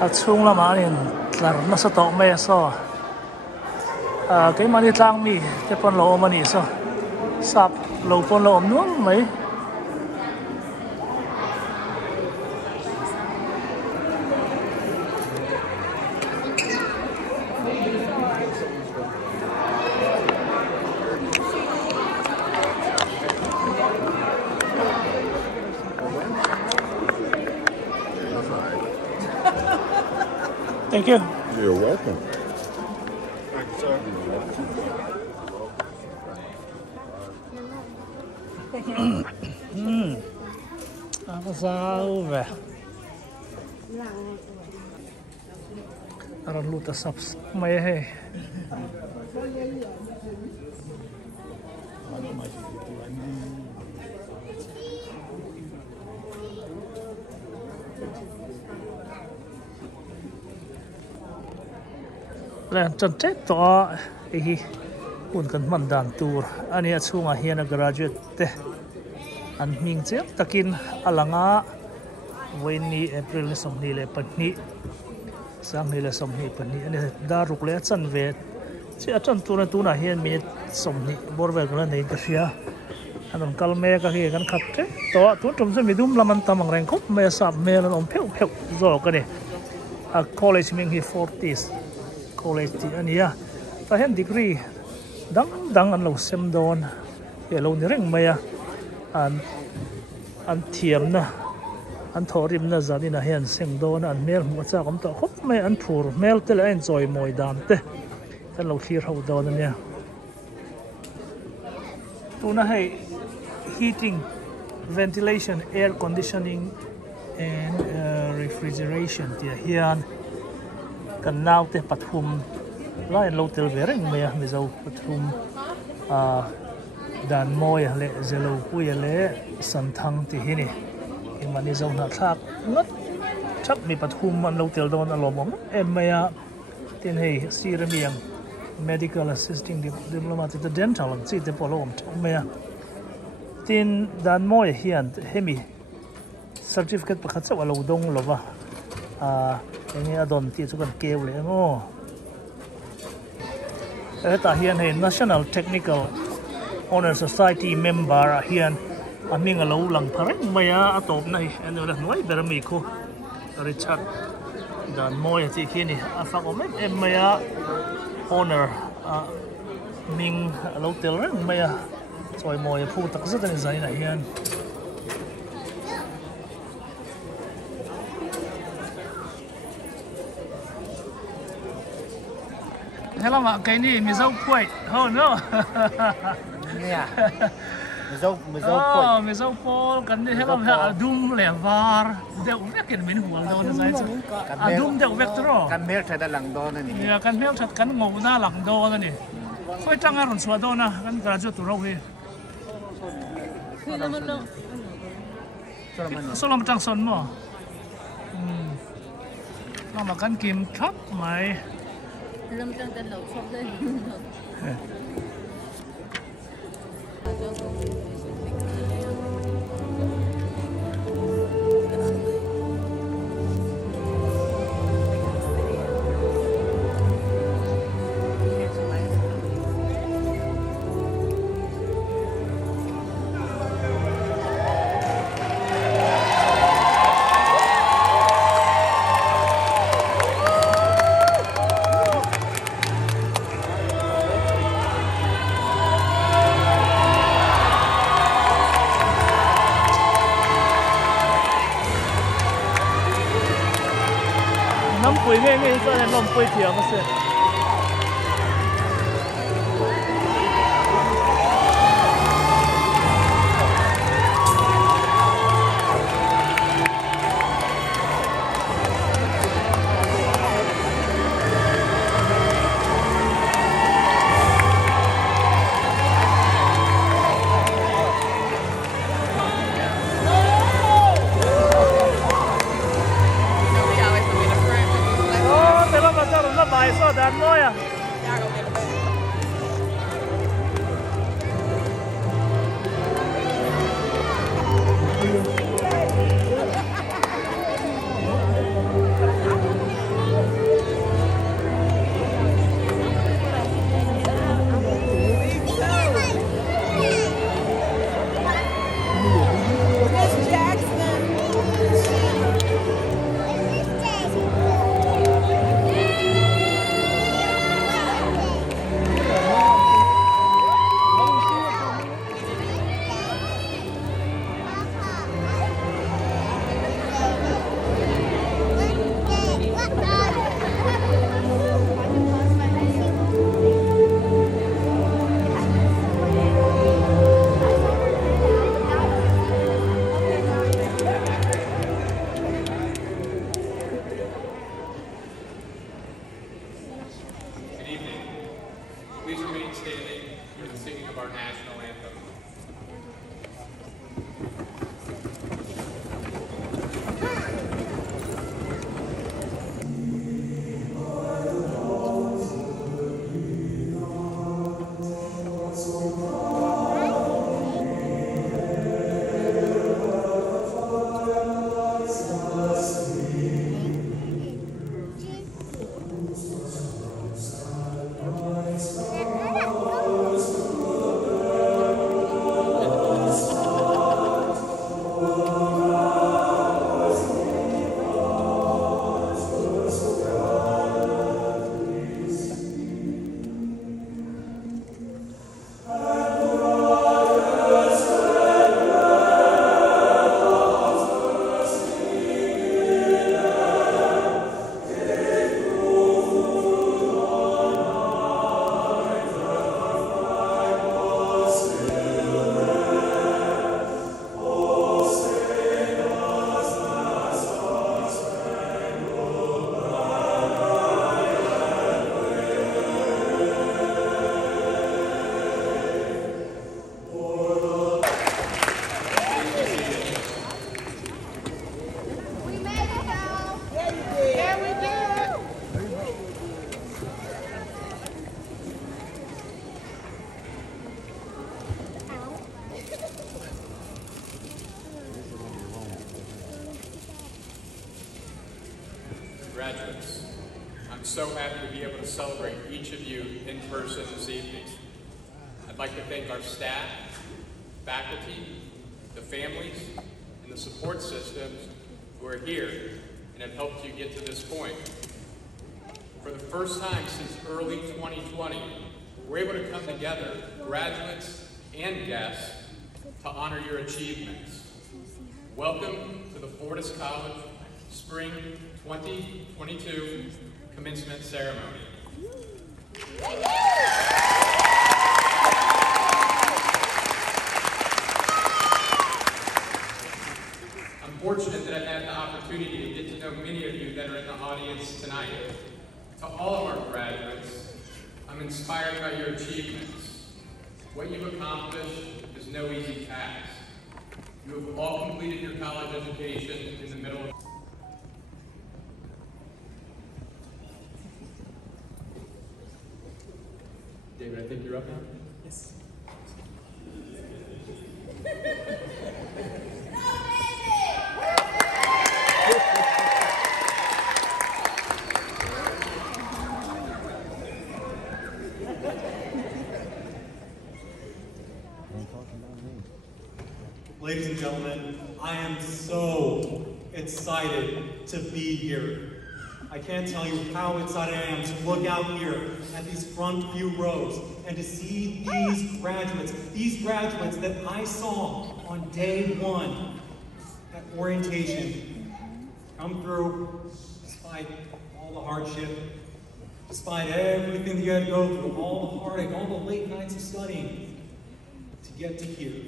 a chung lama anin tlar na sa to me so cái mani tlang mi te pon lo mani so sap lo pon lo om nuam mai Thank you. You're welcome. Apa sao về? Aron luta subs may he. Lan chân chết to hi un kan man dan tur ani achunga hian a graduate te an ming che takin alanga weini april somni le pani sang ni le somni pani ani daruk le chan ve chi atan tuna hian mi somni borvel kan nei ka sia anon kalme ka hi kan khat te to tu tum se midum laman tamang reng khop me sap me lan om pheu pheu zo ka ni a college ming hi 40s college ti ania ta hen degree dang an lo sem don ye lo ni reng maya an thiam na an thorim na zani na hian seng don an mel mu cha kom to khop mai an phur mel tel enjoy moi dan te kan lo thlir ho don ania tuna hei heating ventilation air conditioning and refrigeration ti hian kan nau te pathum lai lo tel ve reng me mi zo pathum Danmawia le Zelo Puia'te le santhang ti hini imani zo na thak ngot chak mi pathum an lo tel don alomom emaya tin hei siramiam medical assisting diploma ti dental chi te polom emaya tin Danmawia hian hemi certificate pakhat chaw lo dong lova enge adon ti chu kan kew le ngo eta hian hei National Technical Honor Society member hian aming alo lang pareng maya atop na hi eno la noi berami ko Richard Danmawia ti kini afak omen maya honor ming alo tel reng maya choi moi phu tak zat ani zai na hian hello ma cái này mi dâu quậy oh no yeah mi dâu Paul kan ni hello ha dum le var deu vek ken min hual don zai chu dum deu vek tro kan mel thad lang don ani ya kan mel that kan ngau na lang don ani khoi tang aron swa don na kan graduate tu ro hi solom tang son mo ma kan kim thap mai lâm trang tên đầu xong lên quỳ nghe nghe sao lại làm quỳ thiểu mà sẽ bài số Danmawia. Graduates, I'm so happy to be able to celebrate each of you in person this evening. I'd like to thank our staff, faculty, the families, and the support systems who are here and have helped you get to this point. For the first time since early 2020, we're able to come together, graduates and guests, to honor your achievements. Welcome to the Fortis College Spring 2022 Commencement Ceremony. I'm fortunate that I've had the opportunity to get to know many of you that are in the audience tonight. To all of our graduates, I'm inspired by your achievements. What you've accomplished is no easy task. You have all completed your college education in the middle of David, I think you're up now? Yes. Ladies and gentlemen, I am so excited to be here. I can't tell you how excited I am to look out here at these front few rows and to see these graduates that I saw on day one at orientation come through despite all the hardship, despite everything that you had to go through, all the heartache, all the late nights of studying, to get to here.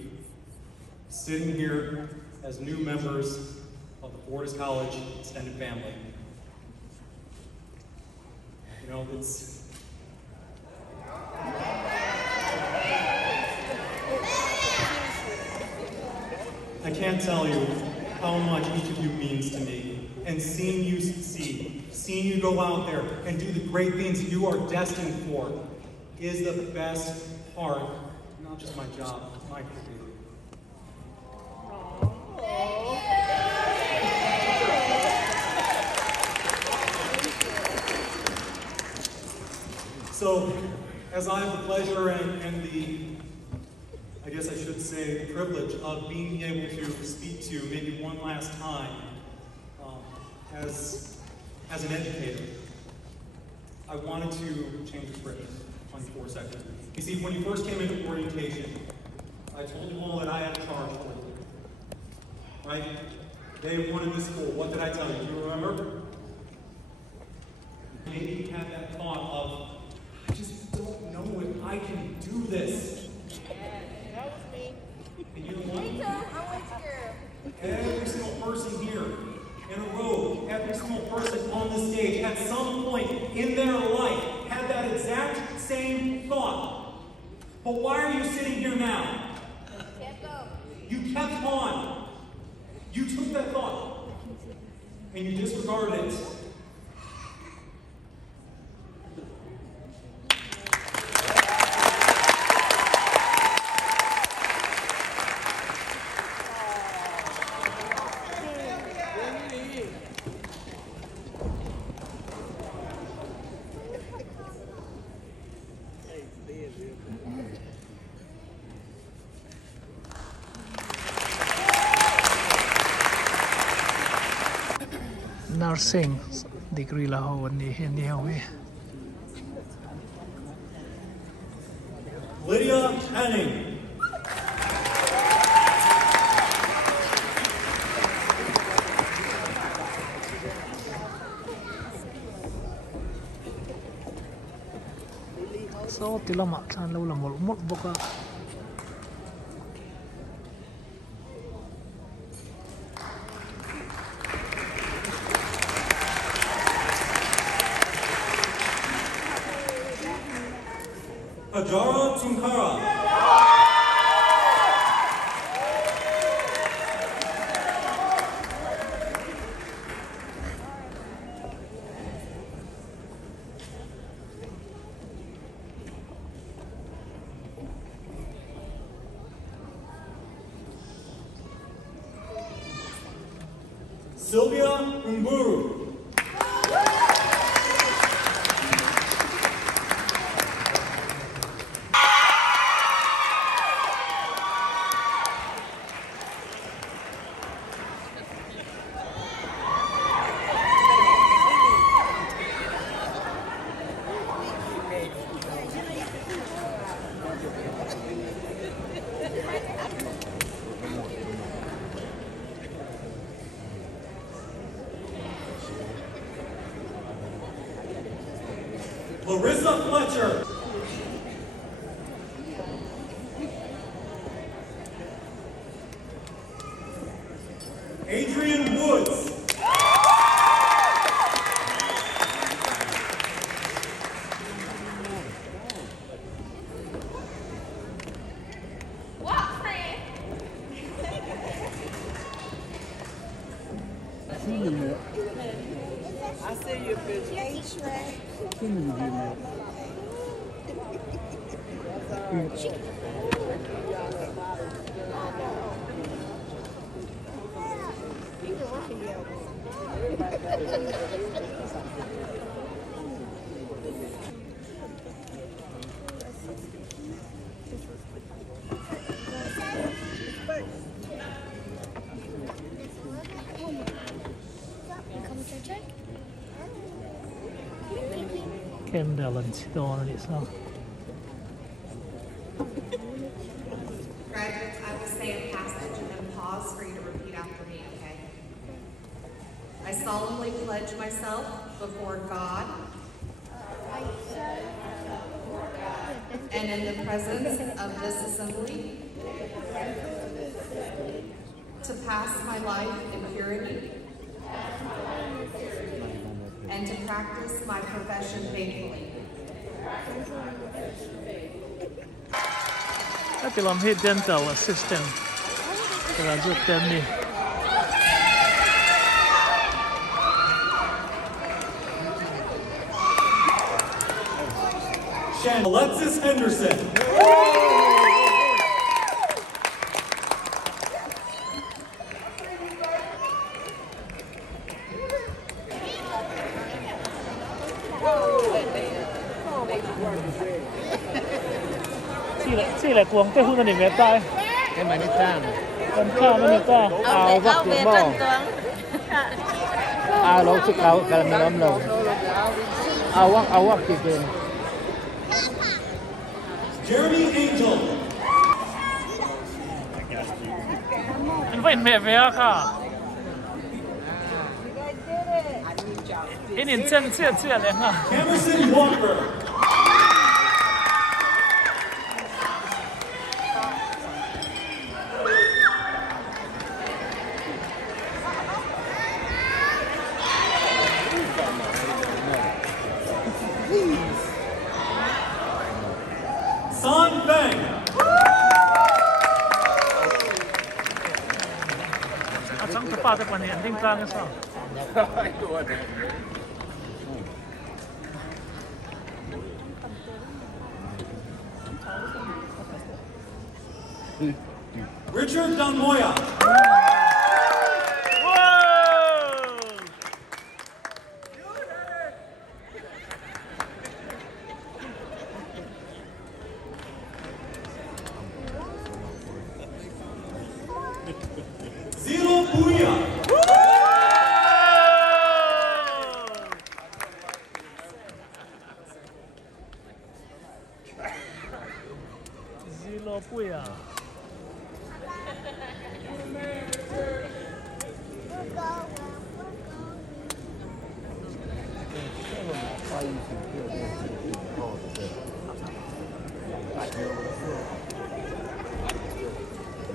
Sitting here as new members of the Fortis College extended family. You know, I can't tell you how much each of you means to me. And seeing you succeed, seeing you go out there and do the great things you are destined for is the best part, not just my job, my career. So, as I have the pleasure and the, I guess I should say, the privilege of being able to speak to you maybe one last time as an educator, I wanted to change the script on you for a second. You see, when you first came into orientation, I told you all that I had a charge for you. Right? Day one in this school, what did I tell you? Do you remember? Maybe you had that thought of, I just don't know if I can do this. Yeah, that was me. And you know what? Me too. I'm with you. Every single person here in a row, every single person on this stage, at some point in their life, had that exact same thought. But why are you sitting here now? You kept on. You took that thought and you disregarded it. Nursing degree la hoวันนี้เห็นเดียวเว้ย Lydia Henning. So tilama san lâu là một bốc à. Ajara Tunkara. Sylvia Umburu. Larissa Fletcher. Adrian Woods. I see your picture. Kendall and Stone is not. Graduates, I will say a passage and then pause for you to repeat after me, okay? I solemnly pledge myself before God and in the presence of this assembly to pass my life in purity and to practice my profession faithfully. I'm a dental assistant. Graduate. Alexis Henderson. Chỉ là cuồng cái hôn này mẹ tay. Cái mà đi sang. Con cao nó ta. Ao vắt tiền bò. Ao lỗ sức ao cái mình ấm lỗ. Ao vắt tiền. Jeremy Angel. Anh phải mẹ về cả. Cái nhìn chân chia lên ha. Emerson Walker. Son Feng. Chẳng có ba cái quan hệ liên quan sao? Richard Danmawia. Zelo Puia'te. Zelo Puia'te.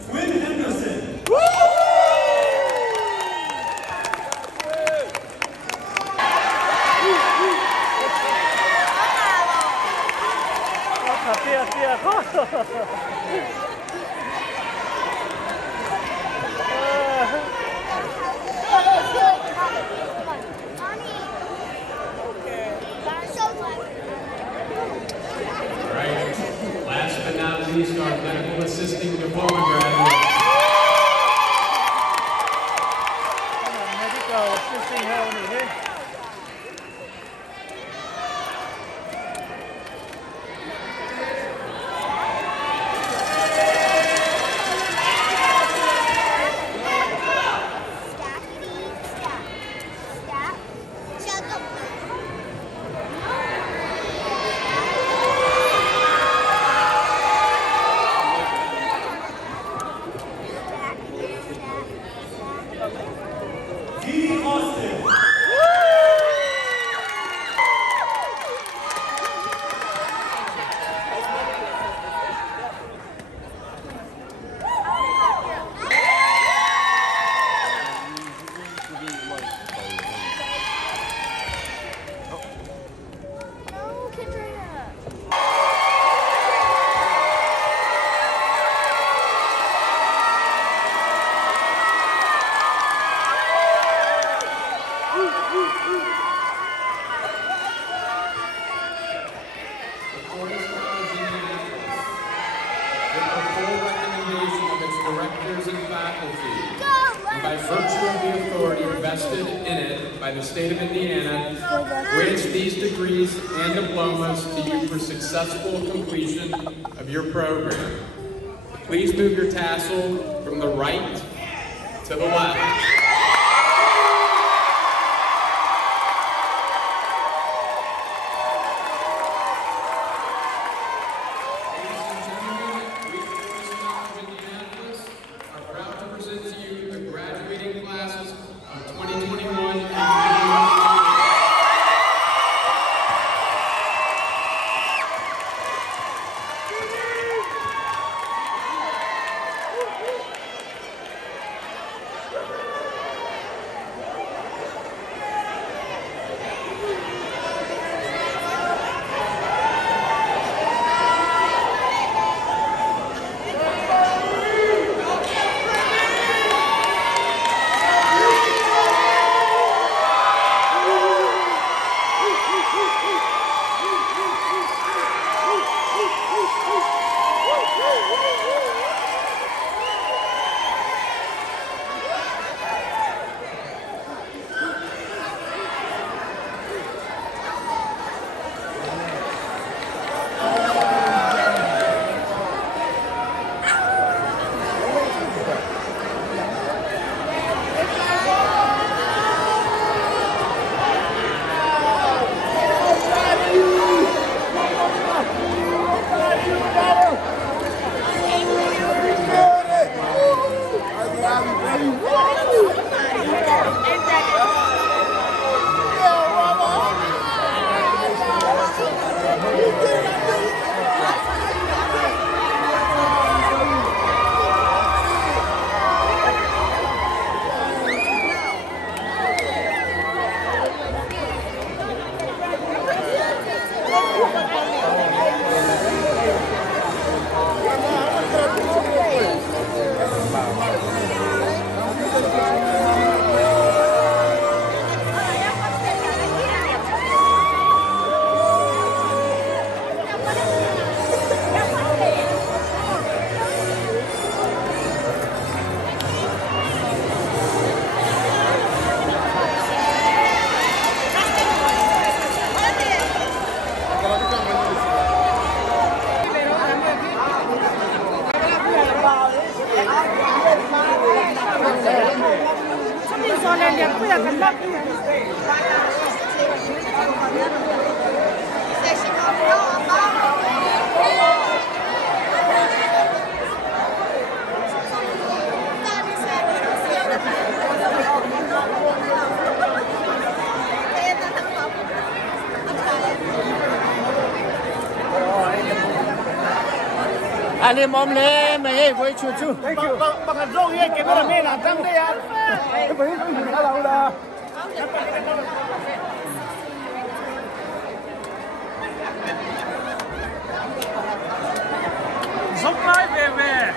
Quinn Henderson. Last but not least, our medical assisting diploma graduates. Medical assisting here. listed in it by the state of Indiana grants these degrees and diplomas to you for successful completion of your program. Please move your tassel from the right to the left. Ali mom le mày với chú chú. Thank you. Bằng rong ye cái đó mẹ làm tăng đấy à. Cái bấy nó mình đã lâu là. Dốc lại về.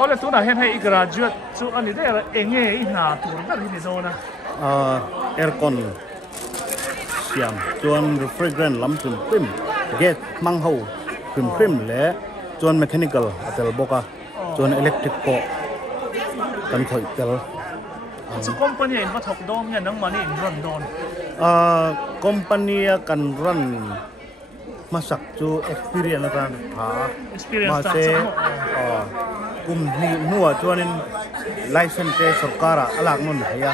Oleh tu nak hentai graduate tu ani dia enge ina tu dah ini dona. Aircon siam chuan refrigerant lam chun prim get mang ho prim le chuan mechanical atel boka chuan electric po kan khoi tel Chu company in bathok dom ya nang mani in ron don. company kan run masak chu experience ran tha experience ta se chu kum ni nuwa chuanin license te sarkara alak mon thaya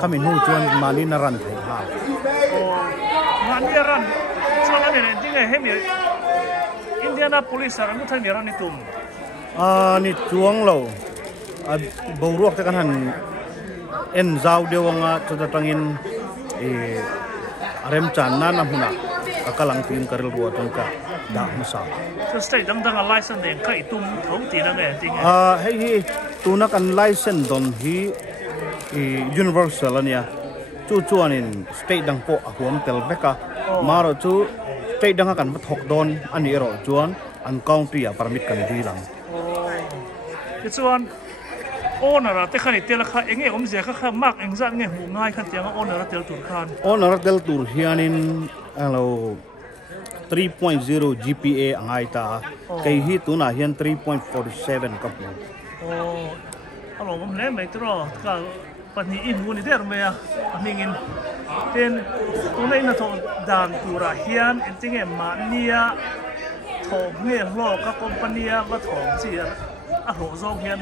kami nu chuan mani na ran thai ha ngan ya ran chuan ani ne tinga hemi Indiana police ran mu thani ran ni tum ni chuang lo boruak te kan han en zau dewanga chu ta tangin rem chan na na huna akalang tin karil ruwa tongka da masa so state dang dang a license ne kai tum thong ti na nge tinga hei hi tuna kan license don hi universal ania chu chuanin state dang po ahuam tel beka maro chu state dang kan thok don ani ro chuan an county a permit kan di lang ti chuan owner te khani tel kha enge om je kha mak engzat nge hu ngai khan tiang owner tel tur khan owner tel tur hianin alo 3.0 GPA angai ta kai hi tuna hian 3.47 kap alo mom le mai tro ka pani in mu ni der me a mingin ten tunai na tho dan tura hian entinge ma nia thom nge lo ka company a va thom chi a ho zong hian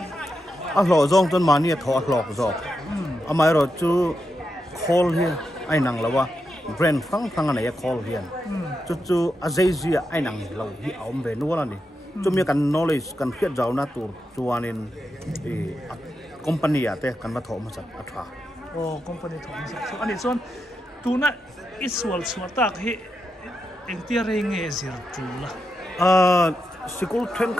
a hlo zong ton mani tho a hlok zo amai ro chu call hi ai nang lawa brand phang ana ya call hian chu azazia ai nang lo hi aum ve nu la ni chu mi kan knowledge kan khiat jaw na tur chuanin company ate kan ma tho ma chat atha company thom sa so ani chon tuna iswal chuata hi engtia renge zir tu la sikul then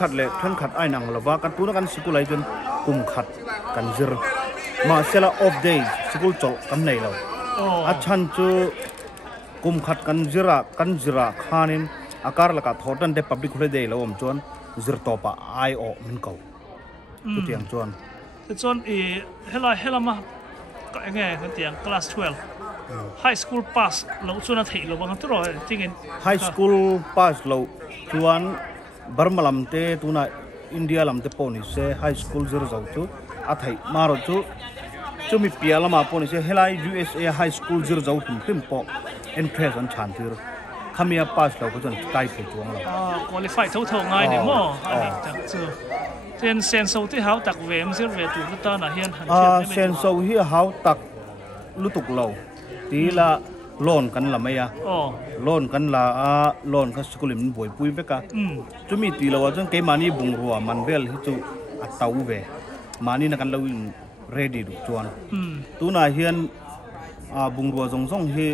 khat ai nang lawa kan tuna kan sikul ai jon kum khat kan zir ma sela off day sikul chol kan nei lo achan chu kum khat kan zira khanin akar laka thotan de public holiday lo om chon zir topa ai o min ko tu tiang chon te chon hela ma ka nge kan tiang class 12 high school pass lo chuna thei lo bang tro tingin high school pass lo chuan barmalam te tuna India lam te poni se high school zir zau chu a thai maro chu chumi pialama poni se helai USA high school zir zau tum po entrance an chan tir khamia pass lo ko jon kai phe chuang lo qualify tho ngai ni mo ani tak chu ten sen so ti hau tak vem zir ve tu ta na hian han sen so hi hau tak lutuk lo ti la loan kan la maya loan kan la loan ka school in boy pui beka chumi ti lo jon ke mani bung ruwa man vel hi chu a tau ve mani na kan lo ready du chuan tu na hian bung ruwa zong hi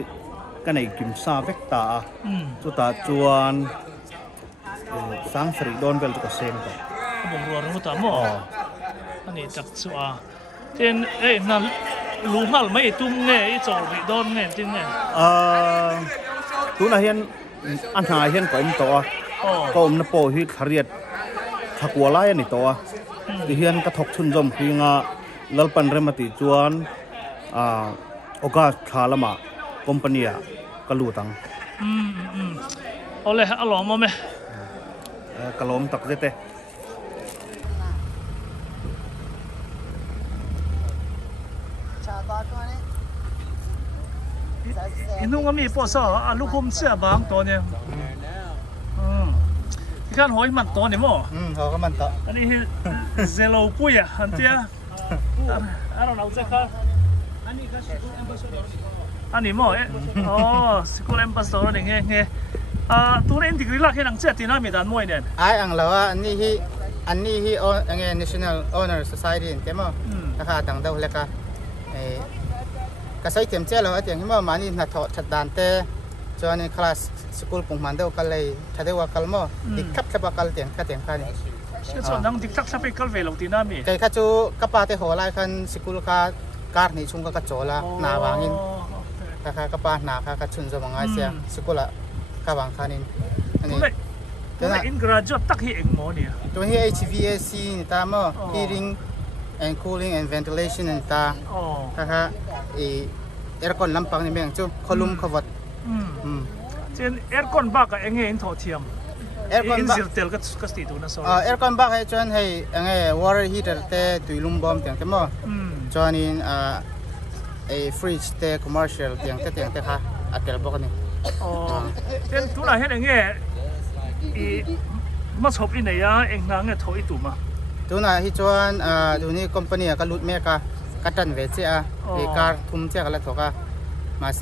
cái này kiểm sa vek ta cho ta chuan sang sri don vel to sen to bong ruwa ru ta mo ani tak chu a ten na lu hal mai tum nge I chol ri don nge tin nge tu na hian an ha hian ko im to ko na po hi khariat thakwa lai ani to ti hian ka thok chun jom khi nga lalpan remati chuan August thalama company a kalutang ole alom me kalom tak jete inung ami po sa alukum sia bang to ne kan hoi man to ne mo ho ka man ta ani Zelo Puia'te hantia ara na usa ka ani ka ani mo school ambassador ni nge tu ren degree la khen ang che tina mi dan moi nen ai ang lawa ani hi ange national honor society te mo ta kha tang dau le ka ka sai kem che lo atiang hi mo mani na tho that dan te chuan in class school pung man deu kal lei thadewa kal mo dik khap khap kal tiang kha ni se chon dang dik tak sape kal ve lo tina mi kai kha chu ka pa te ho lai khan school ka kar ni chung ka chola na wangin ta kha ka pa na kha ka chun zo mangai sia school a ka wang khanin ani tuna in graduate tak hi eng mo ni to hi HVAC ni ta mo heating and cooling and ventilation and ta kha aircon lampang ni meng chu kholum khawat chen aircon ba ka enge in tho thiam aircon ba zirtel ka sti tu na so aircon ba he chuan hei enge water heater te tuilum bom teng te mo chuan in a fridge te commercial tiang te kha อัตลบอกนี่อ๋อเป็นตัวไหนเห็นอย่างเงี้ยมาชอบอินเดียเองนั่งเงี้ยถอยตัวมาตัวไหนที่ชวนตัวนี้คอมพานีก็ลุดเมกะกัตันเวชอ่ะเอการทุ่มเจ้าก็แล้วถกอ่ะมาเส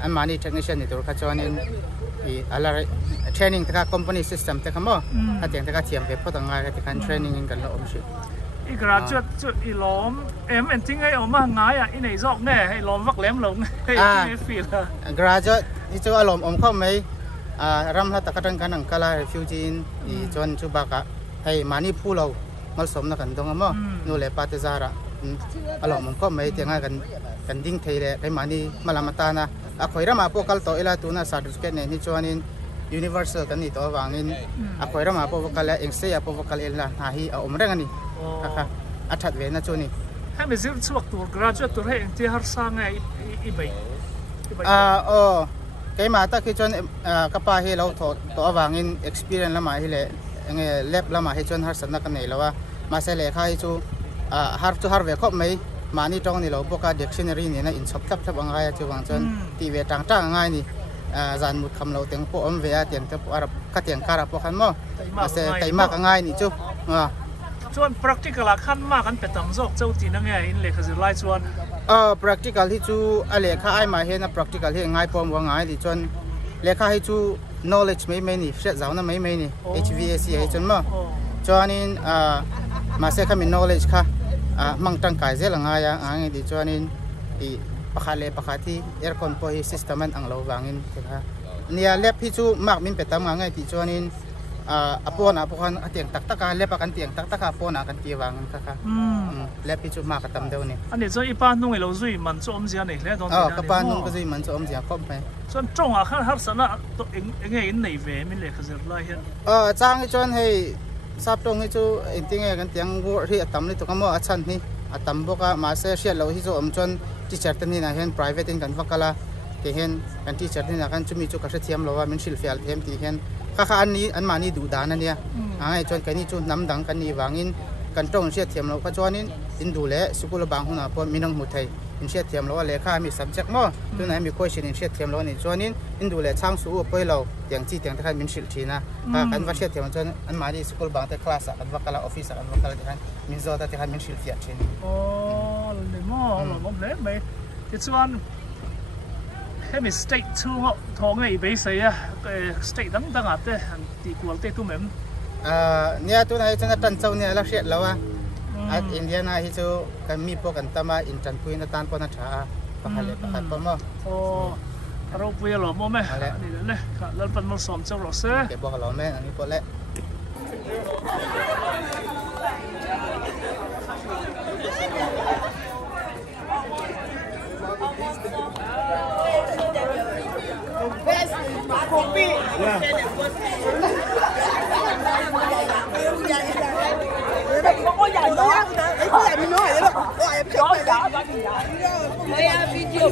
อันมานี่เทคนิชันนี่ตัวก็ชวนนี่อะไรเทรนนิ่งแต่ก็คอมพานีซิสเต็มแต่ก็มั่วถ้าเตียงแต่ก็เทียมไปพอต่างงานก็ที่การเทรนนิ่งกันแล้วอมชิอีกระจุดอีล้อมเอ็มจริงไงออกมาง่ายอ่ะอีไหนจอกแน่ให้ล้อมวักแหลมลงให้ไม่ฟีลอ่ะกระจุดที่จะอารมณ์อมเข้าไหมรำหัตตะกันกันนังกาลาฟิวจินอีจวนชุบากะให้มานี่พูเรามาสมนักกันตรงนั้นมั่วนู่นแหละปาเตซาระอารมณ์อมเข้าไหมเตียงงานกันดิ้งไทยเลยให้มานี่มาลามาตานะคอยรำมาพวกกัลโตเอลาตูน่าซาดิสเกตเนี่ยนี่จวนนี่universal กันนี่ตัววางนี่คอยรำมาพวกกัลเอ็งเซียพวกกัลเอลาหาฮีเอาอมเรื่องนี้ค่ะอัฐเวนะจูนี่ให้ไม่ซื้อช่วงตัว graduate ตัวให้เองที่ฮาร์ซังไงอีใบไกมาตาคือจนกับป้าให้เราตัววางอิน experience ละมาให้เลยเงี้ยเล็บละมาให้จนฮาร์สันนักกันนี่แล้วว่ามาเสเลขาให้จูฮาร์เวคบไหมมานี่ตรงนี้เราพวก dictionary นี่นะอินสับทับอังไงจูวางจนตีเวต่างๆง่ายนี่จานมุดคำเราเตียงพวกเวียเตียงพวกอาหรับกัดเตียงการพวกขันมั่วมาเสไตมากง่ายนี่จูชวน practical ขั้นมากกันเป็นตั้งจอกเจ้าจีนั่งไงอินเล็กคือไล่ชวนpractical ที่จูอะไรข้าไอ้มาเห็นนะ practical ที่ง่ายพอมว่าง่ายที่ชวนเลขาให้จู knowledgeไม่นี่เชื่อใจนะไม่นี่ HVAC ให้ชวนมั่วชวนนี้มาเสกมี knowledge ค่ะมั่งตั้งกายเจริญง่ายอ่ะงี้ที่ชวนนี้ที่ประคาเลประคาที่ air con พอที่ system มันอังเราวางอินค่ะเนี่ยเล็บที่จูมากมินเป็นตั้งง่ายที่ชวนนี้aponเตียงตักกันเล็บกันเตียงตักaponกันตีวางกันค่ะเล็บพิจุมากระทำเดียวนี่อันนี้จะอีปานนุ่งเราจุยมันจะอมเสียนี่แหละตอนนี้กปานนุ่งก็จุยมันจะอมเสียครบไหมส่วนจงข้างฮาร์สันตัวเองอินไหนเวมิเลยคือจะไล่เห็นจ้างให้จนให้ทราบตรงให้จูอินติ้งกันเตียงวัวที่ตั้มนี่ตัวก็มั่วอัดชันนี่ตั้มบอกว่ามาเสียเราที่จูอมจนที่เชิดตันนี่นะเห็น private กันฟักกะละที่เห็นกันที่เชิดนี่นะกันจุมีจุกระเทียมเราว่ามันชิลเฟียลเทียมที่เห็นข้าอันนี้อันมานี่ดูดานั่นเนี่ยไอ้จนกันนี่จุน้ำดังกันนี่วางอินกันตรงเชียเทียมเราก็จวนนี้อินดูแลสกุลบางหุ่นพอมีน้องมุทัยอินเชียเทียมเราว่าเลขามี subject มั่วตัวไหนมีquestionอินเชียเทียมเรานี่จวนนี้อินดูแลช่างสู้ไปเราเตียงจีเตียงที่ขันมินชิลทีนะกันว่าเชียเทียมจนอันมานี่สกุลบางแต่คลาสกันว่ากันละออฟฟิศกันว่ากันละที่ขันมินโซแต่ที่ขันมินชิลเฟียทีนี่อ๋อเลยมั่วมั่วเล็บไหมที่จวนให้มีสเต็กทูท้องไงไปใส่อะสเต็กตั้งอ่ะเต้ตีกวลเต้ตุ้มเอ็มเนี่ยตัวไหนจะนัดตันเจ้าเนี่ยลักเสียแล้วว่าอินเดียนะที่จูกันมีพวกกันตามาอินจันคุยนัดตันปนัดชาปะฮัลเลปะฮัลปะมั่วโอ้เราไปหล่อมั่วไหมนี่เลยแล้วเป็นมันสอมเจ้าหล่อเซ่เก็บบอกหล่อแม่อันนี้พอแล้วropui video